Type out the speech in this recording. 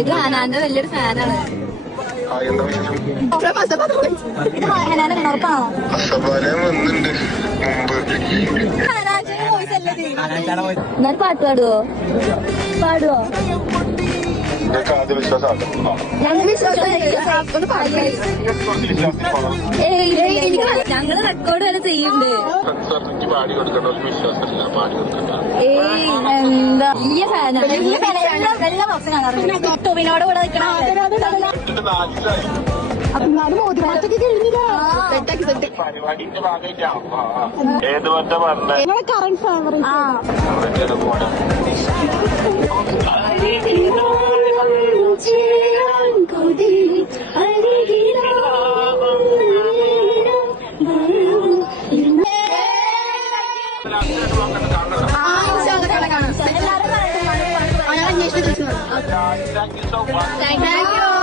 ഇത് ഹനാന്റെ വലിയൊരു ഫാനാണ്. എന്നാലും പാട്ട് പാടുവോ? പാടുവോ? ഞങ്ങള് റെക്കോർഡ് വരെ ചെയ്യുന്നുണ്ട്. ഏയ് എന്താ വലിയ ഫാനാണ്. എല്ലാ ബോക്സും കാണാറുണ്ട്. ടോവിനോട് കൂടെ നിൽക്കണം. എന്നാലും മോതിരമാറ്റൊക്കെ കഴിഞ്ഞില്ല. പരിപാടിന്റെ ഭാഗമായിട്ടാണ്. ഏത് ബന്ധം പറഞ്ഞത്? Current favourite. Thank you so much. Thank you.